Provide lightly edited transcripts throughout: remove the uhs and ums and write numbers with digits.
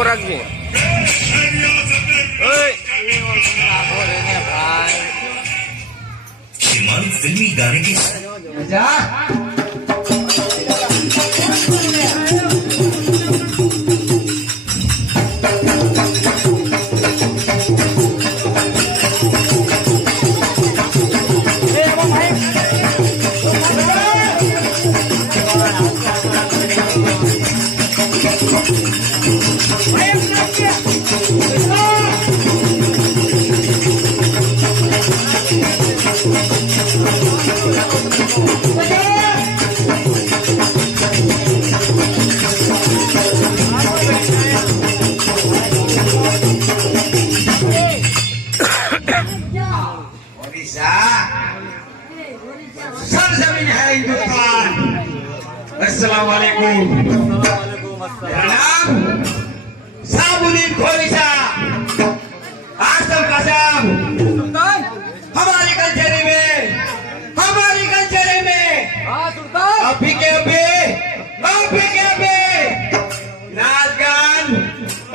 উপর রাখবি। फिल्मी गाने की अस्सलामुअलैकुम। मेरा नाम साबुद्दीन खोलिसा आसम कसम। हमारी कल्चरी में अभी के नाच गान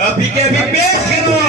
अभी के भी पेश करो।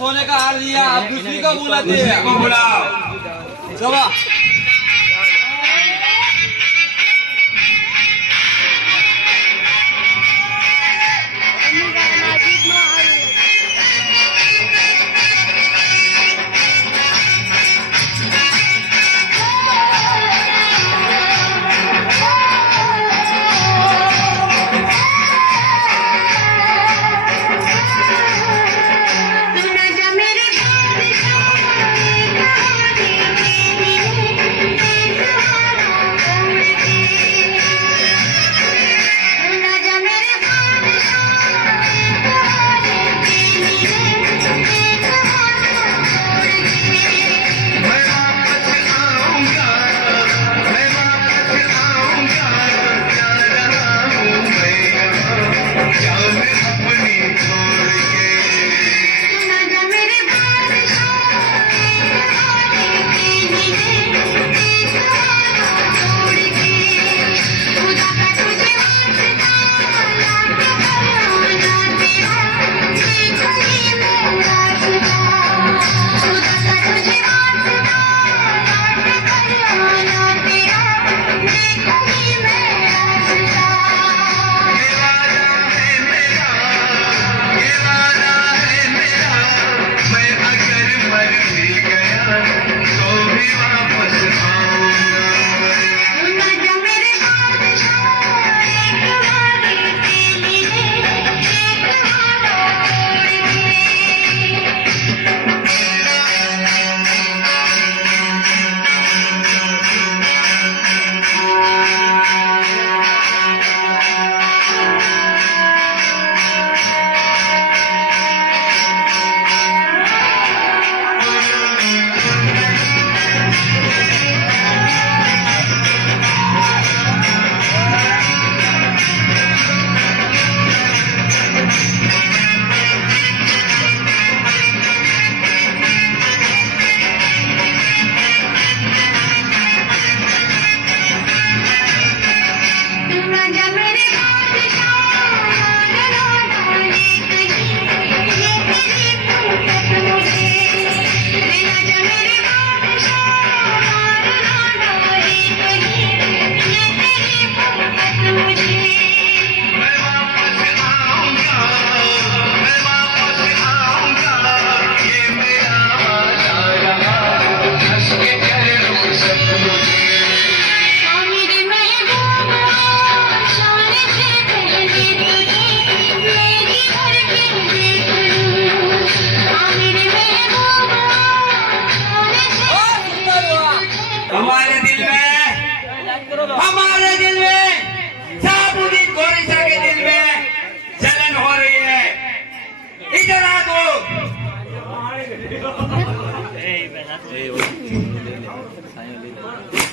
सोने का हार दिया, अब दूसरी को बुलाते हैं। बुलाओ चलो मेरे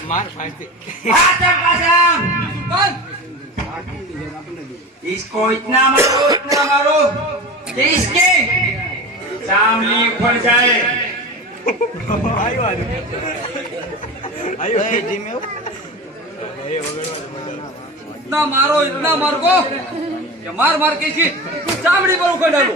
मार फाइट आजम कासम कौन इसको इतना मारो कि इसके चामड़ी उखड़ जाए। इतना मार को कि मार के इसी चामड़ी पर उखड़ डालो।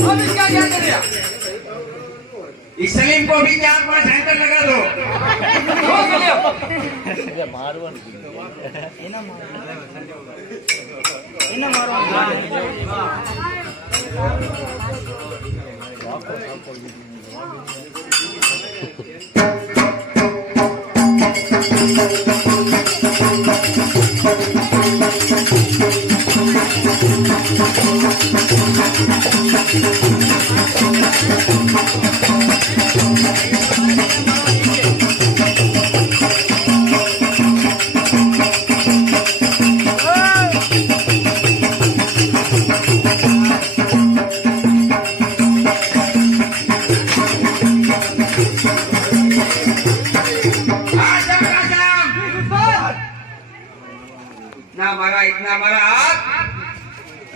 अब इसका क्या करेगा? इस सलीम को भी 4-5 हैंकर लगा दो। हो गया। इतना मारा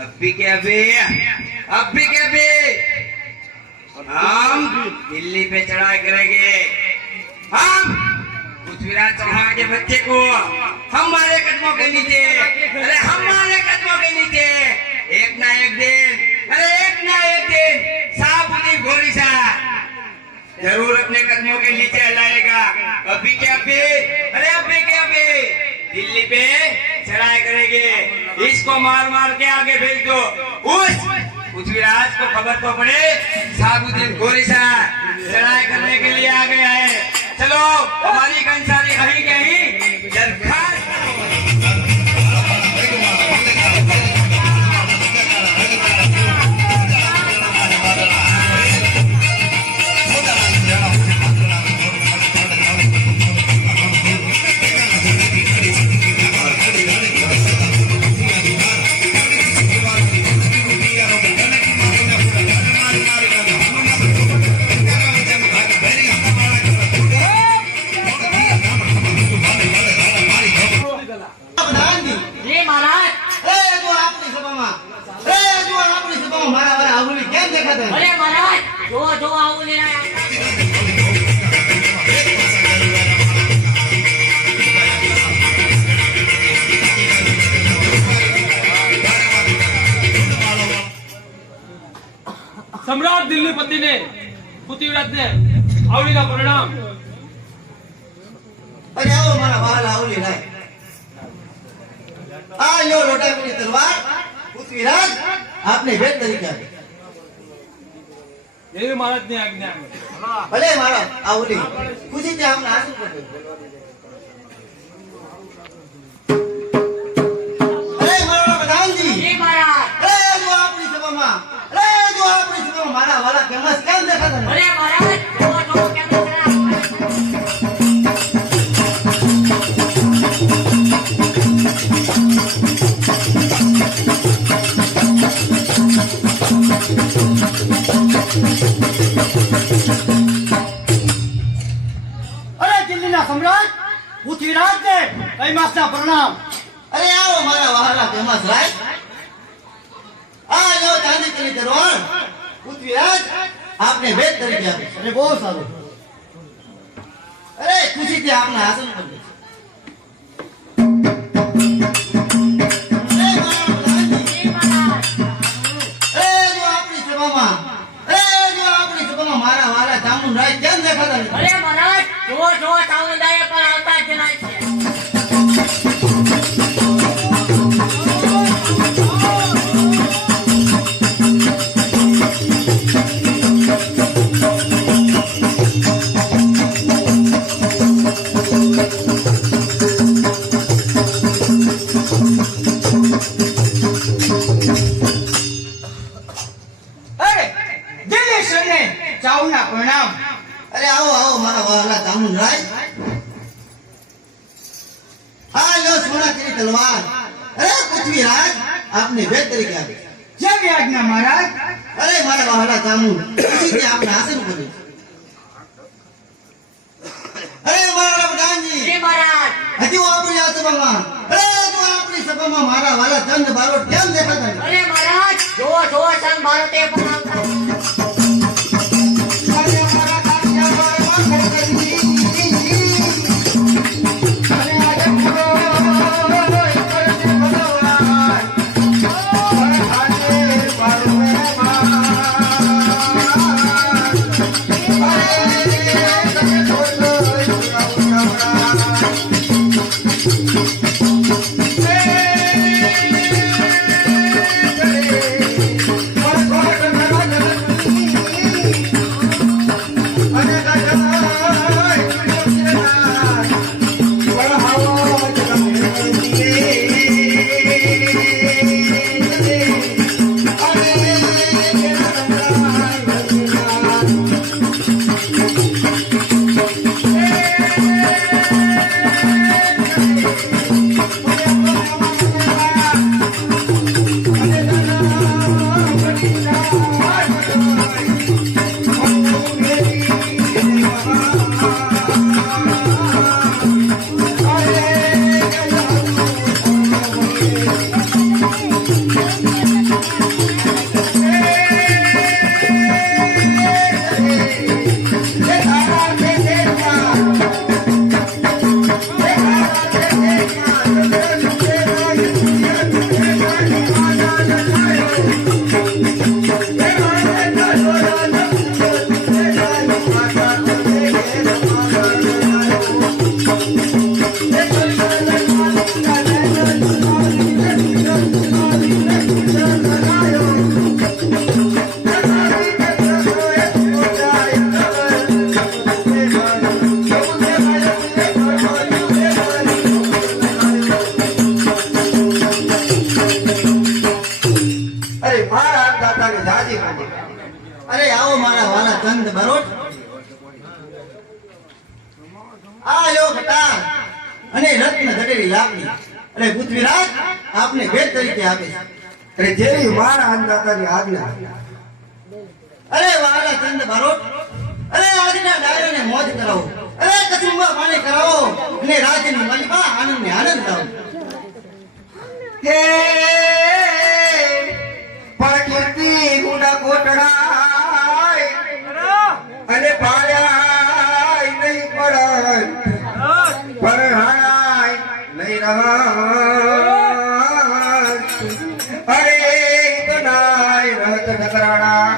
अब भी हम दिल्ली पे चढ़ाई करेंगे। हम पृथ्वीराज चौहान के बच्चे को हमारे कदमों के नीचे, अरे हमारे कदमों के नीचे एक ना एक दिन साहबुद्दीन गोरी शाह जरूर अपने कदमों के नीचे लाएगा। अभी दिल्ली पे चढ़ाई करेंगे। इसको मार के आगे भेज दो। उस पृथ्वीराज को खबर तो पड़े साहबुद्दीन गोरी शाह चढ़ाई करने के लिए आ गया है। चलो हमारी कंसारी कहीं दरखास्त सम्राट दिल्लीपति ने पृथ्वीराज ने आवली का परिणाम मारा वाला आवली लाए यो लोटा की तलवार पृथ्वीराज आपने भेद तरीका देवी महाराज ने आज्ञा भले मारा आवली खुशी से हमने हासिल कर दी। अरे मारा प्रधान जी मारा वाला केमस क्या देखा था? अरे महाराज जो क्या कर रहा है? अरे दिल्ली ना सम्राट पृथ्वीराज ने कैमस ना प्रणाम। अरे आओ मारा वाला केमस राय यो चांदी के दरबार पृथ्वीराज आपने वेद कर दिया। अरे बहुत साરું। अरे खुशी से आपने हासिल कर लिया। मारा वाला चामुंड राय क्या देखा था? अरे महाराज जो चामुंड राय पर आवता जना है। અરે પૃથ્વીરાજ આપને ભેટ તરીકે આપે જેવી આજ્ઞા મહારાજ અરે મારા વહાલા ચામુંડ ઉસીને આપને આસન કર્યું અરે મારા પ્રધાનજી જી મહારાજ હજી હું આપણી આ સભામાં અરે તું આપણી સભામાં મારા વાલા ચંદ બારોટ કેમ દેખાતા નથી? અરે મહારાજ જોવો જોવો સંગ ભારતે પણ આવતા અરે મારા કાંતિયા મારા ખરેખર અરે આજે પૂરો કરજે ભગવાન આજે મારું મહેમાન અરે તમે થોડો અરે આવો મારા વાલા ચંદ બારોટ આ લો ખટાર અને રત્ન જડેલી લાકડી અરે પૃથ્વીરાજ આપને ભેટ તરીકે આપે છે અરે જેવી મારા અન્નદાતાની આજ્ઞા અરે વાલા ચંદ બારોટ અરે આજના ડાયરાને મોજ કરાવો અરે કચુંબા પાણી કરાવો અને રાજ્યની મલિકા આનંદને આનંદ લાવો હે પ્રકૃતિ ગુના કોટડાય અને પાળ્યાય નહીં પડે પરહાય નહીં રહત અરે ઇતનાય રહત નકરાણા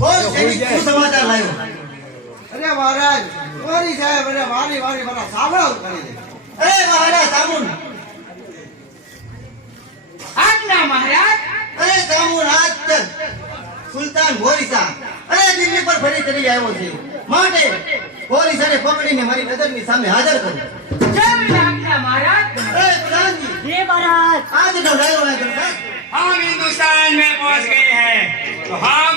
બોલ સૈનિક શું સમાચાર લાવ્યો? અરે મહારાજ ગોરી સાહેબ અરે વારી વારી મારા સાંભળો કરી દે. અરે મહારાજ સામુન, આજ્ઞા મહારાજ. અરે સામુન આજ તક સુલતાન ગોરીસા અરે દિલ્હી પર ફરી ચડી આવ્યો છે, માટે ગોરીસાને પકડીને મારી નજરની સામે હાજર કરો. કેવી આજ્ઞા મહારાજ. અરે પ્રધાનજી, હે મહારાજ. આજનો ડાયરો વાંચો સાહેબ. हम हिंदुस्तान में पहुंच गए हैं, तो हम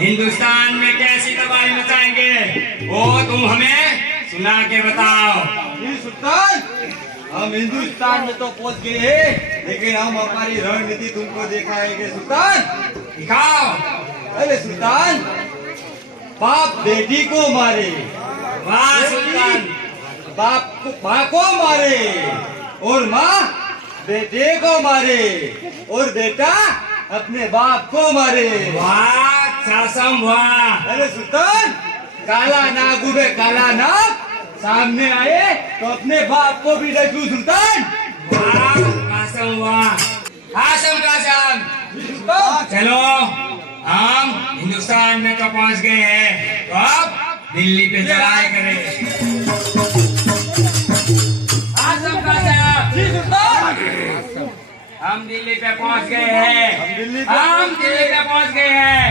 हिंदुस्तान में कैसी तबाही मचाएंगे वो तुम हमें सुना के बताओ। जी सुल्तान, हम हिंदुस्तान में तो पहुंच गए हैं, लेकिन हम हमारी रणनीति तुमको दिखाएंगे सुल्तान। दिखाओ। अरे सुल्तान, बाप बेटी को मारे, वाह सुल्तान, बाप को माँ को मारे, और माँ बेटे को मारे, और बेटा अपने बाप को मारे। वाह शासम वाह। अरे सुल्तान, काला नाग उड़े काला नाग, सामने आए तो अपने बाप को भी रखू सुल्तान। वाह कासम वाह। कासम कासम, सुल्तान, चलो हम हिंदुस्तान में तो पहुंच गए हैं, तो अब दिल्ली पे चढ़ाई करेंगे। कासम कासम, जी सुल्तान, हम दिल्ली पे पहुंच गए हैं, हम दिल्ली पे पहुंच गए हैं।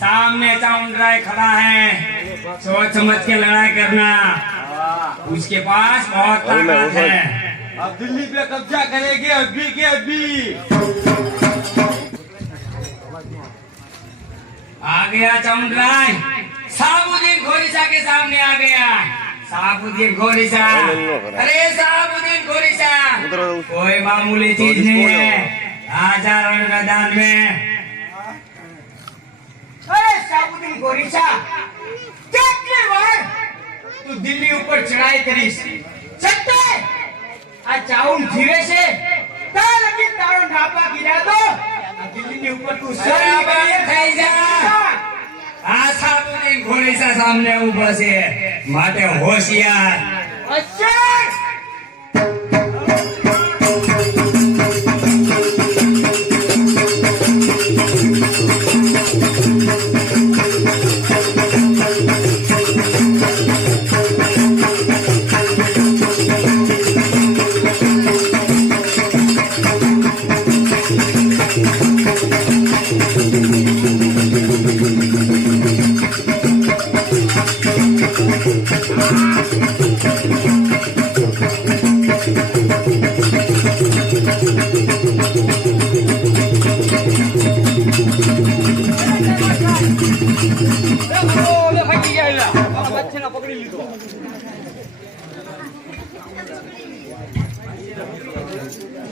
सामने चाउंडराय खड़ा है, सोच समझ के लड़ाई करना, उसके पास बहुत ताकत है। अब दिल्ली पे कब्जा करेंगे अभी के अभी। आ गया चाउंडराय, साबुद्दीन घोरीसा के सामने आ गया। साबुद्दीन घोरीसा, अरे साबुद्दीन घोरीसा, कोई मामूली चीज नहीं है, आजा रण मैदान में। अरे साबुद्दीन गोरीसा કેટલી વાર તું દિલ્હી ઉપર ચડાઈ કરીશ છતાંય આ ચાઉન જીવે છે તા લગી તારો નાપા ગિરાતો આ દિલ્હીની ઉપર તું બરાબર થઈ જા. આ સાબુદ્દીન ગોરીસા સામે ઊભો છે, માટે હોશિયાર. અચ્છા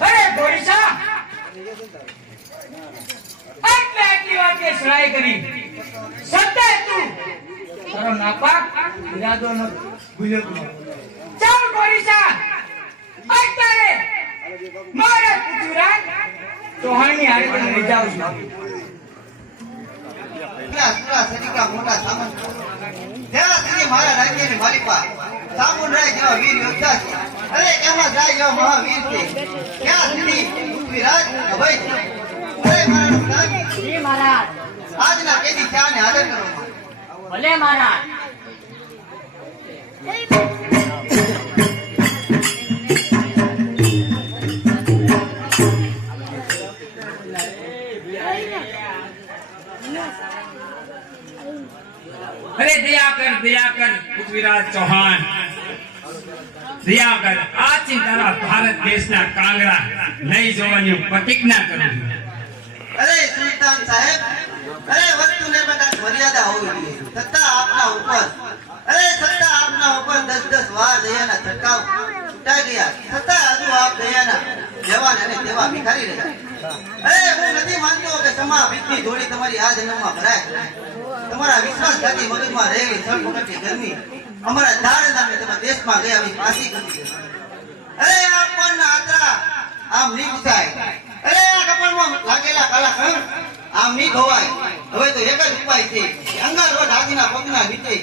અરે ગોરીસા આટલી વાર કે ચડાઈ કરી છતાંય તું તારો નાપાક ઈરાદો ન ભૂલ્યો તું. ચાલ ગોરીસા અત્યારે મારા પૃથ્વીરાજ ચૌહાણની હારે તને લઈ જાઉં છું. એટલા સુરા સરીકા મોટા સામંત જ્યાં સુધી મારા રાજ્યની માલિકા સામુંડરાય જેવા વીર યોદ્ધા છે, અરે એમાં જાય એવા મહાવીર છે, ત્યાં સુધી પૃથ્વીરાજ અભય છે. અરે મારા રાજા, જી મહારાજ. આજના કેદી ચાને હાજર કરો. ભલે મહારાજ. અરે દયા કર પૃથ્વીરાજ ચૌહાણ, દયા કર. આજથી તારા ભારત દેશના કાંગરા નહીં જોવાની પ્રતિજ્ઞા કરું છું. અરે સુલતાન સાહેબ, અરે વસ્તુને બધા મર્યાદા હોવી જોઈએ. સત્તા આપના ઉપર, અરે સત્તા આપના ઉપર 10 વાર દયાના છંટકાવ છૂટાઈ ગયા, છતાં હજુ આપ દયાના જવાન અને તેવા ભિખારી રહ્યા. અરે હું નથી માનતો કે સમા ભીખની જોડી તમારી આ જન્મમાં ભરાય. તમારા વિશ્વાસઘાતી મગજમાં રહેલી સળફૂટની ગરમી અમારા ધારદારને તમારા દેશમાં ગયા આવી પાછી કરી. અરે આ પણના આતરા આમ નહીં પૂછાય, અરે આ કપડમાં લાગેલા કાલા ખણ આમ નહીં ધોવાય. હવે તો એક જ ઉપાય છે કે અંગાર રોડ હાથીના પગના નીચે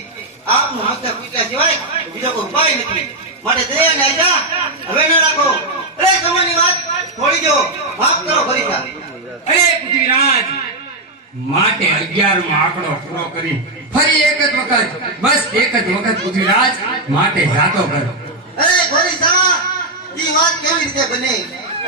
આપનું મસ્તક પીટ્યા સિવાય બીજો કોઈ ઉપાય નથી. માટે દયાને આજા હવે ન રાખો. અરે તમારી વાત છોડી દો, માફ કરો ગોરીસા. અરે પૃથ્વીરાજ, માટે 11મો આંકડો પૂરો કરી ફરી એક જ વખત, બસ એક જ વખત પૃથ્વીરાજ માટે જાતો કર. અરે ગોરીસા, ઈ વાત કેવી રીતે બને?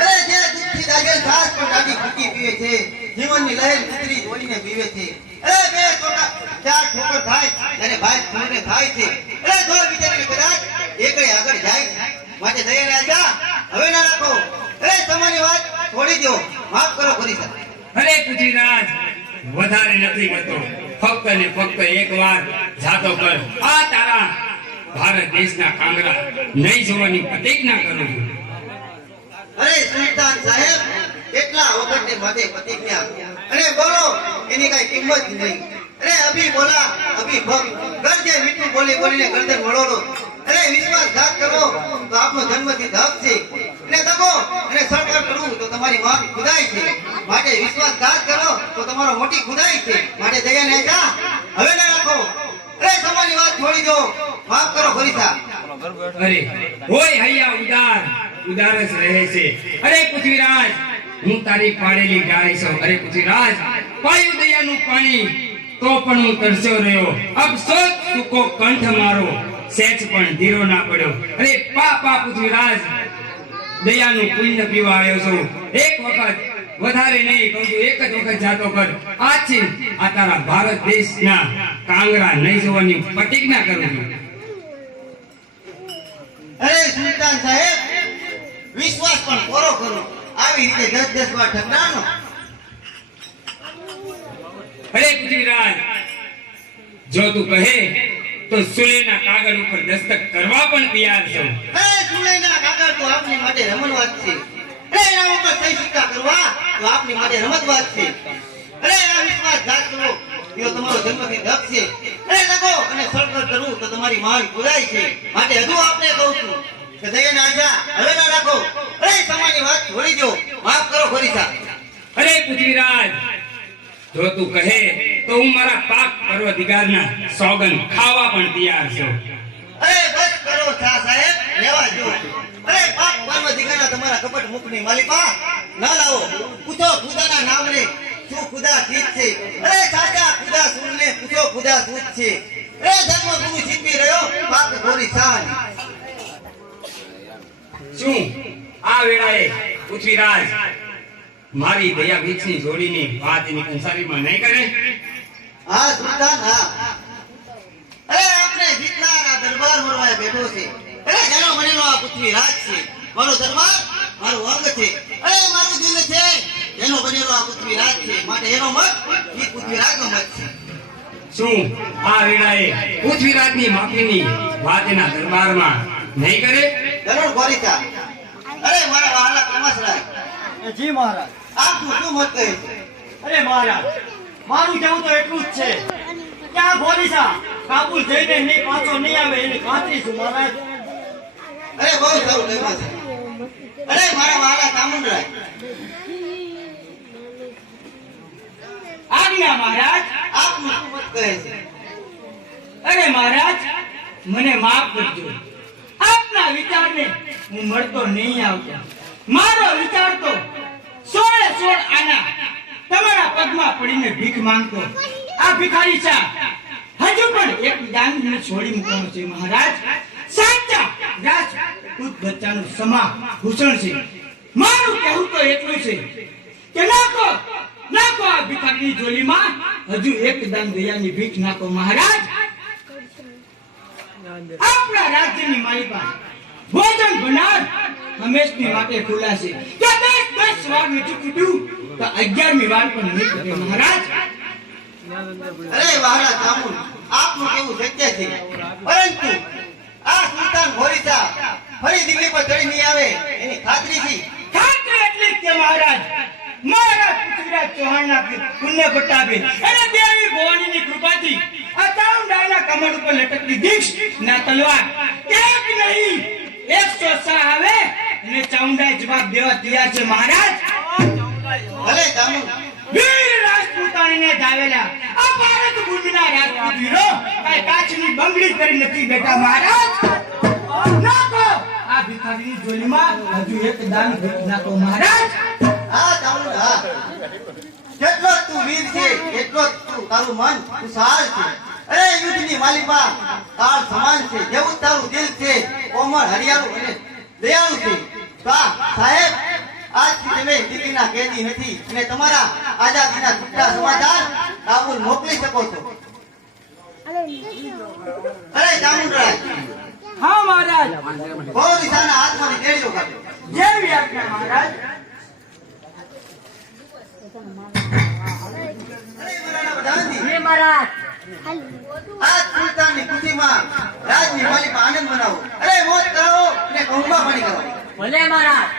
અરે જે દુઃખથી દાગેલ ઘાસ પર દાઢી ફૂટી પીવે છે, જીવનની લહેર ઉતરી જોડીને પીવે છે. અરે બે ચોકા ચાર ઠોકર થાય ત્યારે ભાઈ ખૂણને થાય છે. અરે જો વિચારીને કદાચ એકડે આગળ જાય. માટે દયાને આજા હવે ના રાખો. અરે તમારી વાત છોડી દો, માફ કરો ગોરીસા. અરે પૃથ્વીરાજ, વધારે નથી કરતો, ફક્ત ને ફક્ત એક વાર જાતો કર. આ તારા ભારત દેશના કાંગરા નહીં જોવાની પ્રતિજ્ઞા કરું છું. અરે સુલતાન સાહેબ, કેટલા વખતે માટે પ્રતિજ્ઞા અને બોલો એની કઈ કિંમત નહીં. અરે અભી બોલા અભી ભગ, ગરજે મીઠું બોલી બોલીને ગરદન વળોડો. અરે વિશ્વાસઘાત કરો તો આપનો જન્મથી હક છે, અને દગો અને સળકર કરવું તો તમારી મારી ખુદાઈ છે. માટે વિશ્વાસઘાત કરો તો તમારો મોટી ખુદાઈ છે. માટે દયાને જા હવે ના રાખો. અરે તમારી વાત છોડી દો, માફ કરો ગોરીસા. અરે હોય હૈયા ઉદાર જ રહે છે. અરે પૃથ્વીરાજ, હું તારી પાડેલી ગાય છું. અરે પૃથ્વીરાજ, પાયું દયાનું પાણી તો પણ હું તરસ્યો રહ્યો. અફસોસ સૂકો કંઠ મારો સેજ પણ ધીરો ના પડ્યો. અરે પા પૃથ્વીરાજ, દયાનું પુણ્ય પીવા આવ્યો છું. એક વખત, વધારે નહીં કહું છું, એક જ વખત જાતો કર. આજથી આ તારા ભારત દેશના કાંગરા નહીં જોવાની પ્રતિજ્ઞા કરું છું. અરે સુલતાન સાહેબ, વિશ્વાસ પણ પૂરો કરો. આવી રીતે 10 વાર ઠકરાનો. અરે પૃથ્વીરાજ, જો તું કહે તો સુલેના કાગળ ઉપર દસ્તક કરવા પણ તૈયાર છું. અરે સુલેના કાગળ તો આપની માટે રમતવાત છે. અરે એના ઉપર સહી સિક્કા કરવા તો આપની માટે રમતવાત છે. અરે આ વિશ્વાસઘાત કરો તેઓ તમારો જન્મથી હક છે. અરે લગો અને સળગર કરું તો તમારી માંગ પૂરાય છે. માટે હજુ આપને કહું છું કે દયાને આશા હવે ના રાખો. અરે તમારી વાત છોડી દો. માફ કરો ખોરીસા. અરે પૃથ્વીરાજ, જો તું કહે તો હું મારા પાક પર્વતિગારના સોગન ખાવા પણ તૈયાર છું. અરે બસ કરો શાહ સાહેબ, લેવા જો. અરે પાક પાર્વતીના તમારા કપટ મુખની માલિકા ના લાવો. પૂછો ખુદાના નામને, શું ખુદા ચીજ છે? અરે સાચા ખુદા સુનને પૂછો ખુદા શું છે? અરે ધર્મગુરુ શીખવી રહ્યો પાક ગોરી શાહ. શું આ વેળાએ પૃથ્વીરાજ મારી દયા ભીક્ષની જોડીની વાત એની કંસારીમાં નહીં કરે? હા સુલતાન હા. અરે આપણે જીતનાર આ દરબાર મરવાય બેઠો છે. અરે જાનો મનેલો આ પૃથ્વીરાજ છે. મારો દરબાર મારો અંગ છે. અરે મારું દિલ છે એનો બનેલો આ પૃથ્વીરાજ છે. માટે એનો મત એ પૃથ્વીરાજનો મત છે. શું આ વેળાએ પૃથ્વીરાજની માફીની વાત એના દરબારમાં નહીં કરે? જરૂર ગોરીકા. અરે મારા વહાલા કમાસરાજ, જી મહારાજ. આપનું શું મત કહે છે? અરે મહારાજ, મારું કહેવું તો એટલું જ છે કે આ ગોરીસા કાબુલ જઈને નહીં પાછો નહીં આવે એની ખાતરી છું મહારાજ. અરે બહુ સારું કહ્યું છે. અરે મારા વહાલા ચામુંડરાજ, આજ્ઞા મહારાજ. આપનું શું મત કહે છે? અરે મહારાજ, મને માફ કરજો. આપના વિચારને હું મળતો નહીં આવતો. મારો વિચાર તો 16 આના તમારા પગમાં પડીને ભીખ માંગતો. આ ભિખારી છે હજુ પણ એક ડાંગને છોડી મૂકવાનો છે મહારાજ. સાચા રાજપૂત બચ્ચાનું સમા ભૂષણ છે. મારું કહેવું તો એટલું છે કે નાખો આ ભિખારીની જોલીમાં હજુ એક દાન દયાની ભીખ નાખો મહારાજ. આપણા રાજ્યની માલિકા ભોજન ભંડાર હંમેશની માટે ખુલ્લા છે. જો 10 વાર નથી કૂટ્યું તો 11મી વાર પણ નહીં કૂટે મહારાજ. અરે વહાલા ચામુંડ, આપનું કેવું શક્ય છે. પરંતુ આ સુલતાન ગોરીસા ફરી દિલ્હી પર ચડી નહીં આવે એની ખાતરી છે. ખાતરી એટલી જ કે મહારાજ, મારા પૃથ્વીરાજ ચૌહાણના પુણ્ય પ્રતાપે અને દેવી ભવાનીની કૃપાથી આ ચામુંડાના કમર ઉપર લટકતી દીક્ષ ના તલવાર એક નહીં 100 શાહ આવે અને ચામુંડા જવાબ દેવા તૈયાર છે મહારાજ. ભલે ચામુંડ, વીર રાજપૂતાણીને ધાવેલા આ ભારત ભૂમિના રાજપૂત વીરો કાંઈ કાચની બંગડી કરી નથી બેઠા મહારાજ. નાખો આ ભિખારીની જોલીમાં હજુ એક દાન ભીખ નાખો મહારાજ. હા ચામુંડ હા. જેટલો તું વીર છે એટલો તું તારું મન ખુશાલ છે. અરે યુદ્ધની માલિકા તાર સમાન છે. જેવું તારું દિલ છે કોમળ, હરિયાળું અને દયાળુ છે. સાહેબ, આજથી તમે દિલ્હીના કેદી નથી અને તમારા આઝાદીના છૂટા સમાચાર કાબુલ મોકલી શકો છો. અરે ચામુંડરાજ, હા મહારાજ, ગોરીસાના હાથમાંથી કેળીઓ કાઢો. જેવી આજ્ઞા મહારાજ. અરે મારા બધાથી હે મહારાજ. આ સુલતાનની ખુશીમાં રાજની માલિકા આનંદ મનાવો. અરે મોજ કરો અને કહુંબા પાણી કરો. ભલે મહારાજ.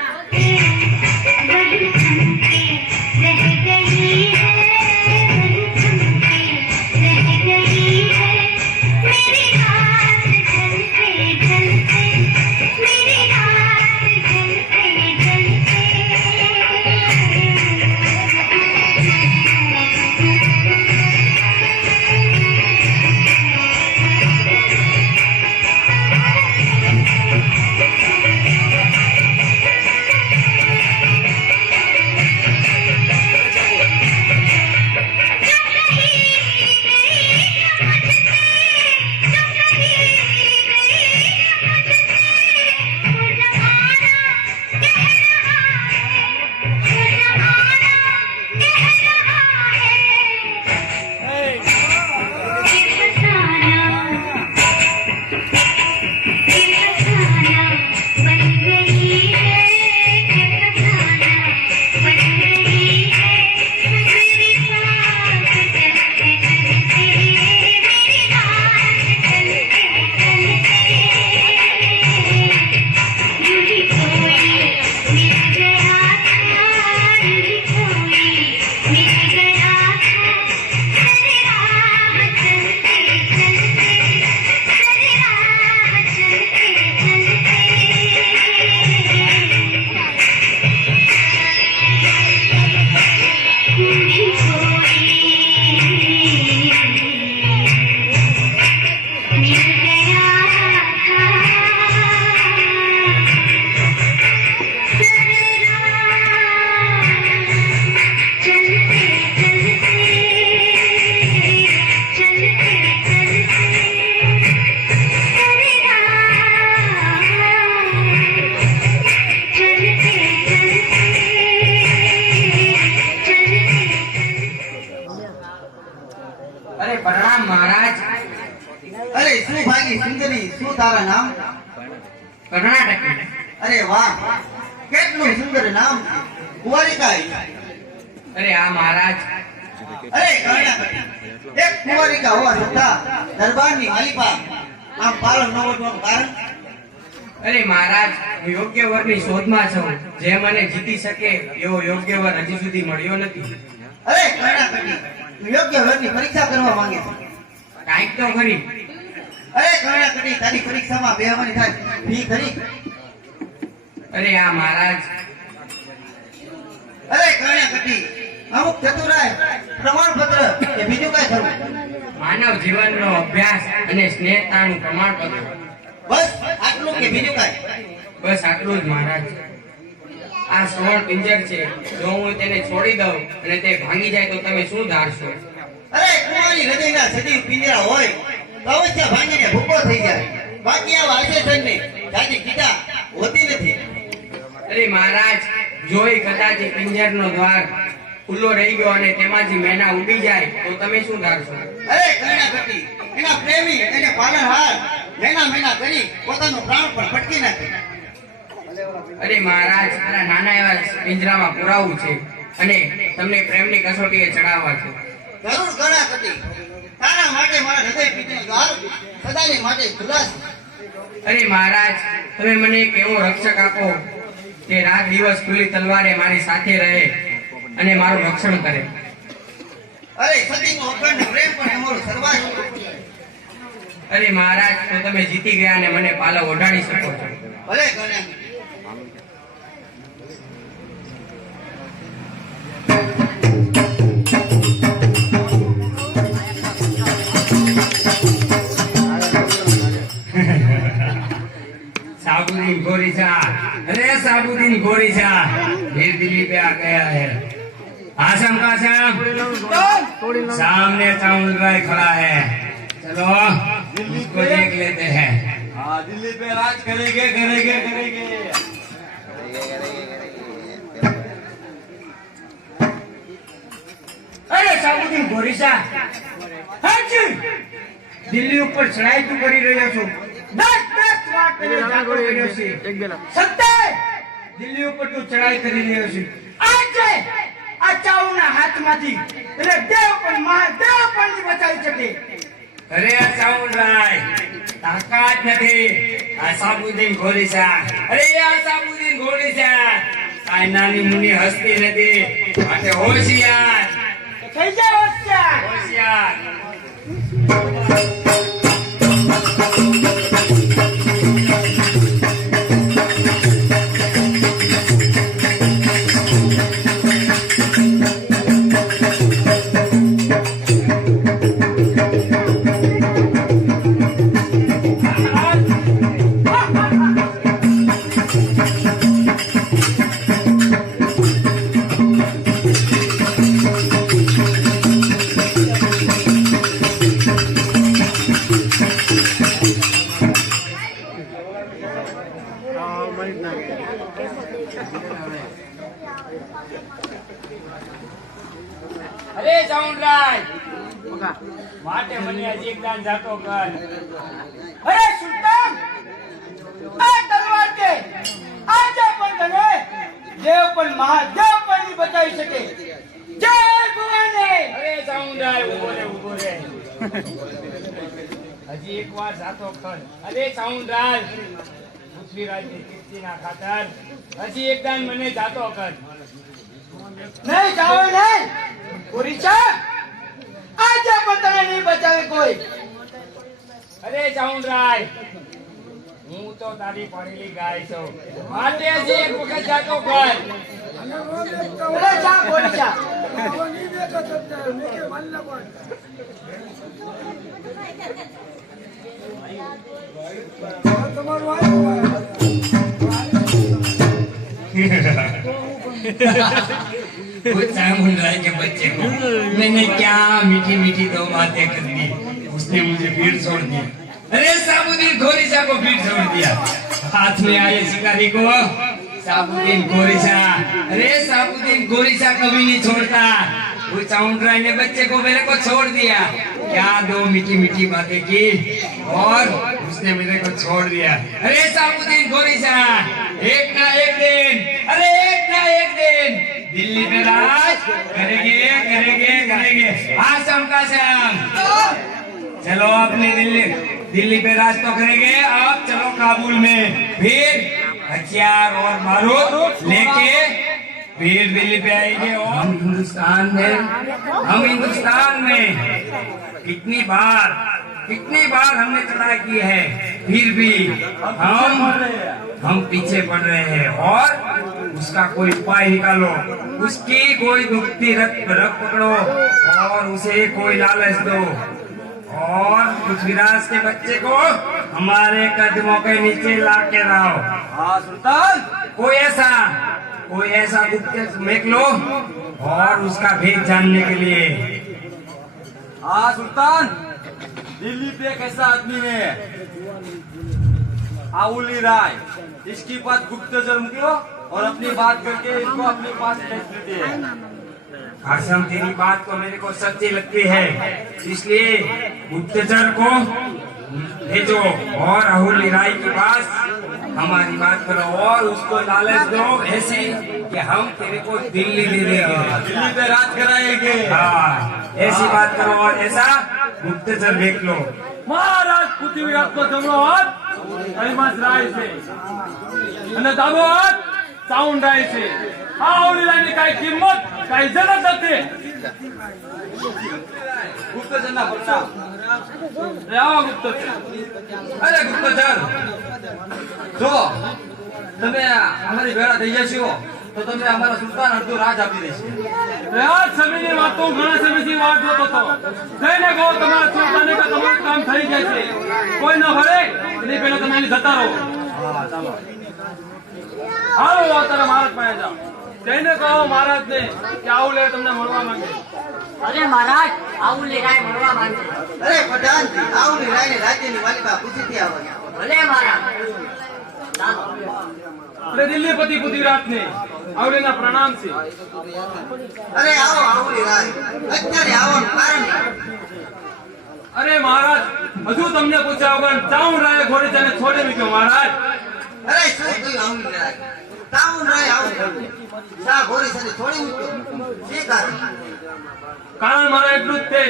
સુંદરી શું તારા નામ? કર્ણાટક. અરે વાહ, કેટલું સુંદર નામ છે. કુંવારિકા. અરે આ મહારાજ, અરે કર્ણાટકી, એક કુંવારિકા હોવા છતાં દરબારની માલિકા આમ પાલન ન વધવાનું કારણ? અરે મહારાજ, હું યોગ્ય વરની શોધમાં છું. જે મને જીતી શકે એવો યોગ્ય વર હજી સુધી મળ્યો નથી. અરે કર્ણાટકી, તું યોગ્ય વરની પરીક્ષા કરવા માંગે છે? કાંઈક તો ખરી. અરે કર્ણાટકી, તારી પરીક્ષામાં બેહવાની થાય ફી ખરી? અરે આ મહારાજ, અરે કર્ણાટકી, અમુક ચતુરાય પ્રમાણપત્ર કે બીજું કઈ ખરું? માનવ જીવનનો અભ્યાસ અને સ્નેહતાનું પ્રમાણપત્ર. બસ આટલું કે બીજું કઈ? બસ આટલું જ મહારાજ. આ શ્રવણ પિંજર છે. જો હું તેને છોડી દઉં અને તે ભાંગી જાય તો તમે શું ધારશો? અરે કુંવારી હૃદયના સજીવ પિંજરા હોય તો અવશ્ય ભાંગીને ભૂકો થઈ જાય. બાકી આવા આશયને જાજી કીધા હોતી નથી. અરે મહારાજ, જોઈ કદાચ એ પિંજરનો દ્વાર ખુલ્લો રહી ગયો અને તેમાંથી મેના ઉડી જાય તો તમે શું ધારશો? અરે કર્ણાટકી, એના પ્રેમી એને પાલનહાર મેના કરી પોતાનો પ્રાણ પણ ભટકી નાખે. અરે મહારાજ, મારા નાના એવા પિંજરામાં પુરાવું છે અને તમને પ્રેમની કસોટીએ ચડાવવા છે. જરૂર કર્ણાટકી, તારા માટે મારા હૃદય પિંજરનો દ્વાર સદાની માટે ખુલ્લા છે. અરે મહારાજ, તમે મને એક એવો રક્ષક આપો કે રાત દિવસ ખુલ્લી તલવારે મારી સાથે રહે અને મારું રક્ષણ કરે. અરે સતીનો અખંડ પ્રેમ પણ અમારો સર્વાસ્વ. અરે મહારાજ, તો તમે જીતી ગયા અને મને પાલવ ઓઢાડી શકો છો. ભલે કર્ણાટકી. साबुद्दीन गोरीसा, अरे साबुद्दीन गोरीसा, फिर दिल्ली पे आ गया है। आसम का सामने चावल राय खड़ा है, चलो उसको देख लेते हैं। हाँ, दिल्ली पे राज करेंगे करेंगे करेंगे। અરે સાબુદ્દીન ગોરીસા, હાજી દિલ્હી ઉપર ચડાઈ તું કરી રહ્યો છું. 10 વાર તને જાતો કર્યો છે. સત્ય દિલ્હી ઉપર તું ચડાઈ કરી રહ્યો છે. આજે આ ચાઉના હાથમાંથી એટલે દેવ પણ મહાદેવ પણ નહીં બચાવી શકે. अरे चावल राय ताकत नहीं, आ साबुद्दीन गोरीसा, अरे आ साबुद्दीन गोरीसा, आ नानी मुनी हस्ती नहीं, आटे होशियार થઈ જાય હોશિયાર. होशियार। अरे चावल राय माटे मने हजी एक दान जातो कर। અરે સુલતાન, આ તલવાર કે આજે પણ તને દેવ પણ મહાદેવ પણ નહીં બચાવી શકે. જય ભવાની. अरे चावल राय उभो रे हजी एक बार जातो कर। अरे चावल राय पृथ्वीराज ની કીર્તિના ખાતર હજી એક દાન મને જાતો કર। નહીં જાવે નહીં. ગોરીસા, આજે પણ તને નહીં બચાવે કોઈ. અરે ચાવલ રાય હું તો તારી પડેલી ગાય છું, માટે હજી એક વખત જાતો કર। અરે જા ગોરીસા. वो चावल राय के बच्चे को मैंने क्या मीठी मीठी दो बातें कर दी, उसने मुझे भीड़ छोड़ दिया। अरे साबुद्दीन गोरीसा को भीड़ छोड़ दिया। हाथ में आए शिकारी को साबुद्दीन गोरीसा, अरे साबुद्दीन गोरीसा कभी नहीं छोड़ता। वो चावल राय ने बच्चे को मेरे को छोड़ दिया, क्या दो मीठी मीठी बातें की और उसने मेरे को छोड़ दिया। अरे साबुद्दीन गोरीसा, एक ना एक दिन, अरे एक ना एक दिन दिल्ली पे राज करेंगे करेंगे करेंगे, आसम का सम। चलो अपने दिल्ली पे राज तो करेंगे, अब चलो काबुल में, फिर हथियार और बारूद लेके फिर दिल्ली पे आएंगे। और हम हिंदुस्तान में कितनी बार हमने चढ़ाई की है, फिर भी हम पीछे पड़ रहे हैं। और उसका कोई उपाय निकालो, उसकी कोई दुखती रख पकड़ो और उसे कोई लालच दो और पृथ्वीराज के बच्चे को हमारे कदमों के नीचे ला के लाओ। हाँ सुल्तान। कोई ऐसा गुप्त देख लो और उसका भेद जानने के लिए। हाँ सुल्तान, दिल्ली पे एक ऐसा आदमी है आउली राय, इसकी बात गुप्तचर निकलो और अपनी बात करके इसको अपने पास भेज लेते हैं। आसम तेरी बात को मेरे को सच्ची लगती है, इसलिए गुप्तचर को भेजो और राहुल राय के पास हमारी बात करो और उसको लालच दो ऐसी कि हम तेरे को दिल्ली दे देंगे, दिल्ली पे राज कराएंगे। हाँ ऐसी बात करो और ऐसा गुप्तचर देख लो। મહારાજ પૃથ્વીરાજ નો જમણો હાથ હરિમાસ રાય છે અને ડાબો હાથ સાઉન્ડ રાય છે। આ ઓલીલાની કાઈ કિંમત કાઈ ઇજ્જત નથી। गुप्तचर ना प्रणाम। આવા ગુપ્ત છે। અરે ગુપ્તચર, જો તમે અમારી ભેળા થઈ જશો તો તમે અમારા સુલતાન અડધું રાજ આપી દેશે। આ સમયની વાતો ઘણા સમયથી વાટ જોતો હતો। જઈને કહો તમારા સુલતાને કે તમારું કામ થઈ જાય છે, કોઈ ન ભરે એની પહેલા તમે અહીં જતા રહો। હાલો અત્યારે મહારાજ પાસે જાઓ, જઈને કહો મહારાજને કે આવું લે તમને મળવા માંગે। અરે મહારાજ આવું લેરાય મળવા માંગે। અરે પ્રધાનજી, આવું રાયને રાજ્યની માલિકા ખુશીથી આવે। ભલે મહારાજ ચાલો। અરે દિલ્હીપતિ પૃથ્વીરાજને આવડીના પ્રણામ છે। અરે આવો આવું રાય, અત્યારે આવવાનું કારણ શું? અરે મહારાજ હજુ તમને પૂછ્યા વગર ચાઉન રાય ઘોડીચાને છોડી મૂક્યો મહારાજ। અરે શું થયું આવું રાય? તાવું રાય આવું શા ઘોડી સાથે છોડી મૂક્યો? શી કારણ? કારણ મારા એટલું જ છે,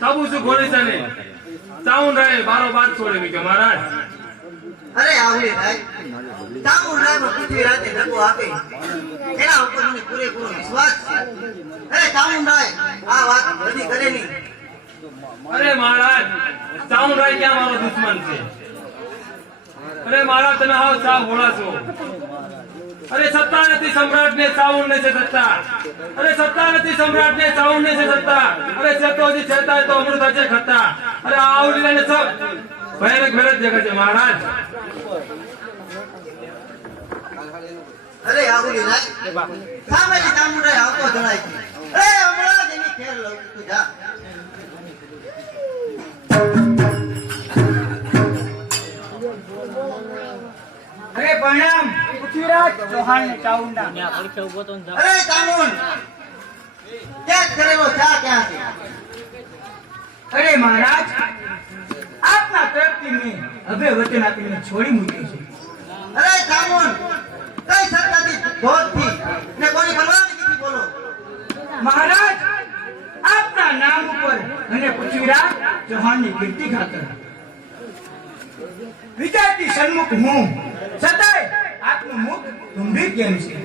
કાબુ છું ઘોડીચાને, ચાઉન રાય બારોબાર છોડી મૂક્યો મહારાજ। અરે આવું રાય, તાવું રાય પૃથ્વીરાજને દગો આપે એના ઉપર મને પૂરેપૂરો વિશ્વાસ છે। અરે તાવું રાય આ વાત બધી કરે નહીં। અરે મહારાજ ચાઉન રાય ક્યાં મારો દુશ્મન છે? અરે મહારાજ તમે હાવ સા ભોળા છો। અરે સત્તા નથી સમ્રાટને ચાઉન ને છે સત્તા, અરે સત્તા નથી સમ્રાટને ચાઉન ને છે સત્તા, અરે ચેતોજી ચેતા તો અમૃત છે ખત્તા। અરે આવડી ને સબ ભયાનક ભેરજ જગત છે મહારાજ। અરે આવું રાય સામેથી તાવું રાય આવતો જણાય છે। અરે હમણાં જ એની ખેલ લઉં તું જા। અરે પ્રણામ પૃથ્વીરાજ ચૌહાણ ને ચાઉંડા। અરે તામુન ક્યાં કરેલો ચા ક્યાં છે? અરે મહારાજ આપના તરફથી મેં હવે વચન આપીને છોડી મૂક્યો છે। અરે તામુન કઈ સત્તાથી ધોધથી ને કોની પરવાનગીથી બોલો? મહારાજ આપના નામ ઉપર અને પૃથ્વીરાજ ચૌહાણની કીર્તિ ખાતર વિચારતી સન્મુખ હું, છતાંય આપનું મુખ ગંભીર કેમ છે?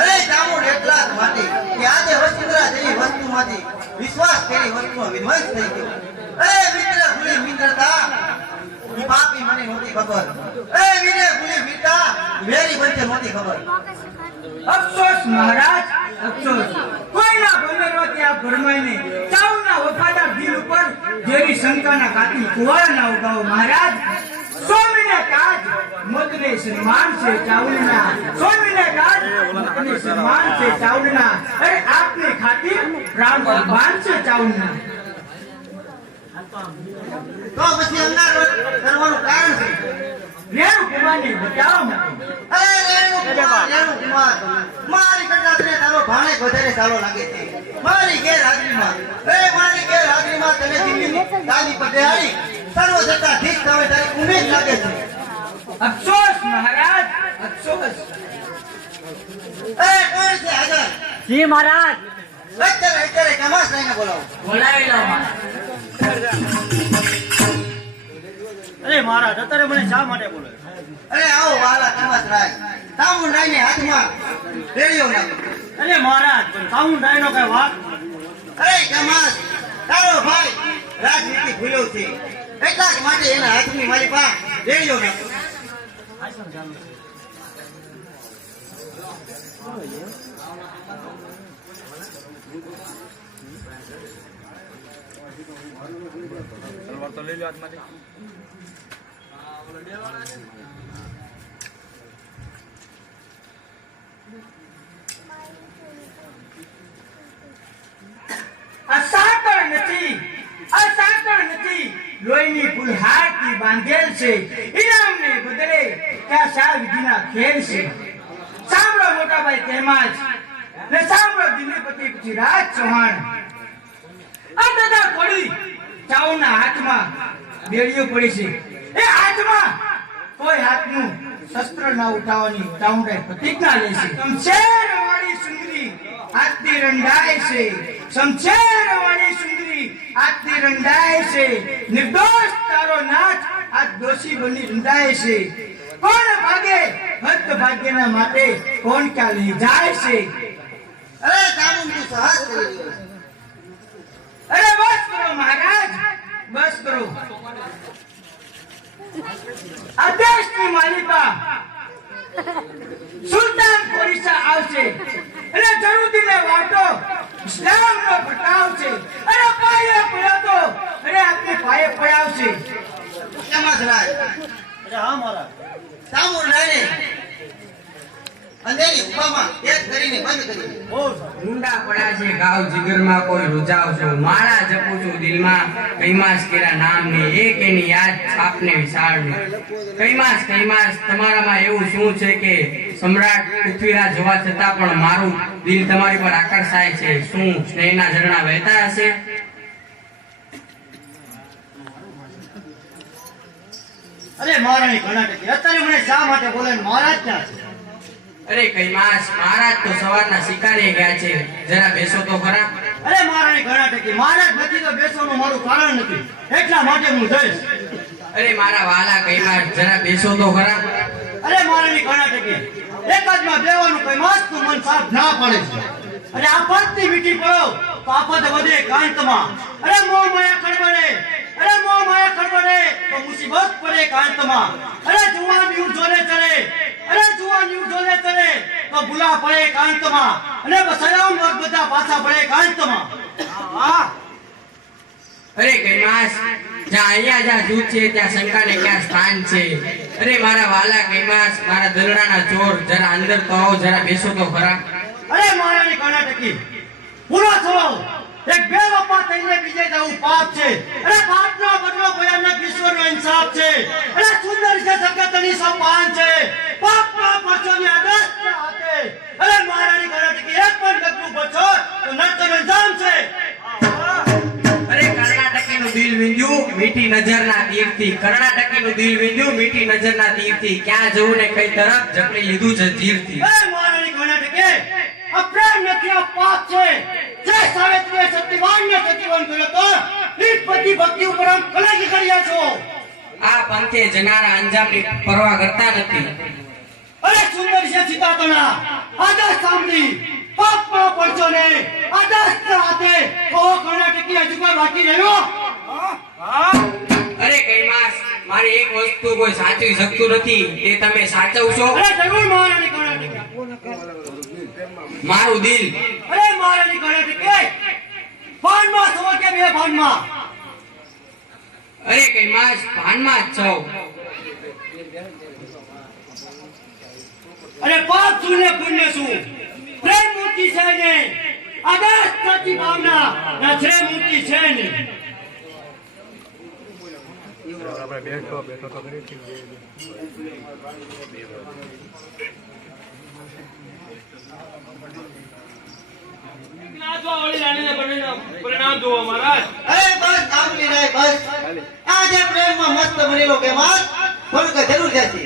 અરે તામુન એટલા જ માટે કે આજે વસુંધરા જેવી વસ્તુમાંથી વિશ્વાસ કરી વસ્તુનો વિધ્વંસ થઈ ગયો। અરે મિત્ર ભૂલી મિત્રતા ઈ પાપી મને નહોતી ખબર। અરે વીરે ભૂલી વીરતા વેરી વચ્ચે નહોતી ખબર। અફસોસ મહારાજ અફસોસ, કોઈના બંદરમાંથી આપ ભરમાઈને ચાઉના વફાદાર દિલ ઉપર જેવી શંકાના કાતિલ કુવાડા ના ઉગાવો મહારાજ। સ્વામીને કાજ મતને સન્માન છે ચાઉના, સ્વામીને કાજ મતને સન્માન છે ચાઉના, અરે આપને ખાतिर પ્રાણ કુરબાન છે ચાઉના। તો પછી અંગાર કરવાનું કારણ છે? રેણુ કુમારને બચાવવા માટે। અરે રેણુ કુમાર મારી કરતા તારો ભાણે વધારે સારો લાગે છે મારી ગેરહાજરીમાં તને દિલ્હીની ગાદી પર બેહાડી સર્વ સત્તાધીશ સામે તારી ઉમેદ લાગે છે અફસોસ મહારાજ, અફસોસ. કોણ છે હાજર? જી મહારાજ. અત્યારે કમાસ લઈને બોલાવો. બોલાવી લો મહારાજ. અરે મહારાજ અત્યારે મને શા માટે બોલે? અરે આવો વાલા કમાસ રાય ચામુંડાઈને હાથમાં રેડિયો નાખો. અરે મહારાજ પણ ચામુંડાઈ નો કઈ વાત? અરે કમાસ તારો ભાઈ રાજનીતિ ભૂલ્યો છે એટલા જ માટે એના હાથની મારી પાસે રેડિયો નાખો. આ સાંકળ નથી, લોહીની ફૂલહારથી બાંધેલ છે. ઇનામને બદલે ત્યાં શા વિધિના ખેલ છે. સાંભળો મોટાભાઈ કહેમાજ ને સાંભળો દિલ્હીપતિ પૃથ્વીરાજ ચૌહાણ. આ દાદા પડી ચાઉના હાથમાં બેડીઓ પડી છે. એ હાથમાં કોઈ હાથનું શસ્ત્ર ના ઉઠાવવાની ચાઉંડાએ પ્રતિજ્ઞા લે છે. શમશેરવાળી સુંદરી હાથથી રંડાય છે. શમશેરવાળી સુંદરી હાથથી રંડાય છે. નિર્દોષ તારો નાથ આ દોષી બની રંડાય છે. કોણ ભાગે હત ભાગ્યના માટે કોણ ક્યાં લઈ જાય છે. અરે ચામુંડ તું સાહસ કરી રહ્યો છે. અરે બસ કરો મહારાજ, બસ કરો. આ દેશની માલિકા સુલતાન પોરીસા આવશે અને જરૂરને વાટો ઇસ્લામનો પ્રતાપ છે. અરે પાયે પડ્યો તો અરે આપને પાયે પડાવશે. કમાસ રાય અરે હા મહારાજ. ચામુંડાઈને અંધેરી ગુફામાં કેદ કરીને બંધ કરી. ઊંડા પડ્યા છે ગાવ જીગરમાં કોઈ રૂજાવ છું. માળા જપું છું દિલમાં કૈમાસ કેરા નામની એક એની યાદ છાપને વિશાળની. કૈમાસ તમારામાં એવું શું છે કે સમ્રાટ પૃથ્વીરાજ હોવા છતાં પણ મારું દિલ તમારી પર આકર્ષાય છે. શું સ્નેહના ઝરણા વહેતા હશે? અરે મહારાણી કર્ણાટકી અત્યારે મને શા માટે બોલે? મહારાજ ક્યાં છે? અરે કૈમાસ મહારાજ તો સવારના શિકારે ગયા છે. જરા બેસો તો ખરા. અરે મહારાણી કર્ણાટકી મહારાજ નથી તો બેસવાનું મારું કારણ નથી, એટલા માટે હું જઈશ. અરે મારા વાલા કૈમાસ જરા બેસો તો ખરા. અરે મહારાણી કર્ણાટકી એક જ માં બેવાનું કઈ માસનું મન સાફ ના પડે છે. અરે આ પંક્તિ મીઠી પડો તો આફત વધે કાંતમાં. અરે મોહ માયા ખડબડે, અરે મોહ માયા ખડબડે તો મુસીબત પડે કાંતમાં. અરે જુવાન યુગ જોલે ચડે, અરે જુવાન યુગ જોલે ચડે તો ભૂલા પડે કાંતમાં. અને સલામ વર્ગ બધા પાછા પડે કાંતમાં. અરે કૈમાસ જ્યાં અહીંયા જ્યાં દૂધ છે ત્યાં શંકાને ક્યાં સ્થાન છે. અરે મારા વાલા કૈમાસ મારા દલડાના ચોર જરા અંદર તો આવો, જરા બેસો તો ખરા. અરે મહારાણી કર્ણાટકી પૂરો થવો. એક બે વપા થઈને બીજે જવું પાપ છે. અરે પાપનો બદલો ભયાનક ઈશ્વરનો ઇન્સાફ છે. અરે સુંદર છે સકતની સોપાન છે. પાપનો પરચોની આદર્શ હાથે. અરે મહારાણી કર્ણાટકી એક પણ ગગનું બચો તો નરકનો ઇલ્ઝામ છે. અરે કર્ણાટકીનું દિલ વિંધ્યું મીઠી નજરના તીરથી. કર્ણાટકીનું દિલ વિંધ્યું મીઠી નજરના તીરથી. ક્યાં જવું ને કઈ તરફ જકડી લીધું જંજીરથી. અરે મહારાણી કર્ણાટકી આ પ્રેમ નથી, આ પાપ છે. જે સાવિત્રીએ સતીવાનને સતીવાન કર્યો તો ઈ પતિ ભક્તિ ઉપર આમ કલંક કર્યા છો. આ પંથે જનારા અંજામની પરવા કરતા નથી. અરે સુંદર છે સીતાતણા આદર્શ સાંભળી પાપમાં પડશો ને આદર્શ હાથે કહો કર્ણાટકી હજુ કોઈ બાકી રહ્યો? અરે કૈમાસ મારી એક વસ્તુ કોઈ સાચવી શકતું નથી, તે તમે સાચવશો? અરે જરૂર મહારાણી કર્ણાટકી. મારું દિલ. અરે મહારાણી કર્ણાટકી ભાનમાં છો કે બે ભાનમાં? અરે કૈમાસ ભાનમાં જ છો. અરે પાપ શું ને પુણ્ય શું? પ્રેમ મૂર્તિ છે ને આદર્શ સાચી ભાવના ના છે મૂર્તિ છે ને. નાચવા વાળી રાણીને પરિણામ જુઓ મહારાજ. અરે બસ કામની રાય બસ. આજે પ્રેમમાં મસ્ત બનેલો કે માત થોડુંક જરૂર જશે.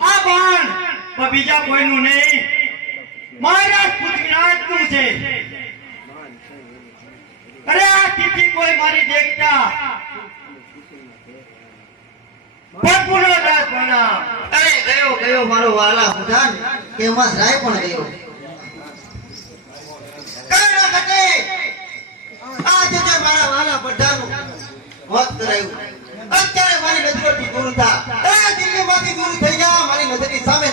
આ પણ બીજા કોઈનું નહીં, મહારાજ પૃથ્વીરાજનું છે. અરે આ તિથિ કોઈ મારી દેખતા ભરપૂર રાત પ્રણામ. અરે ગયો મારો વાલા પુજાન એમાં રાય પણ ગયો. કઈ ના ઘટે. આજે જે મારા વાલા પ્રજાનું મોત કરાયું. અત્યારે મારી નજરોથી દૂર થા. અરે દિલ્હીમાંથી દૂર થઈ જા, મારી નજરની સામે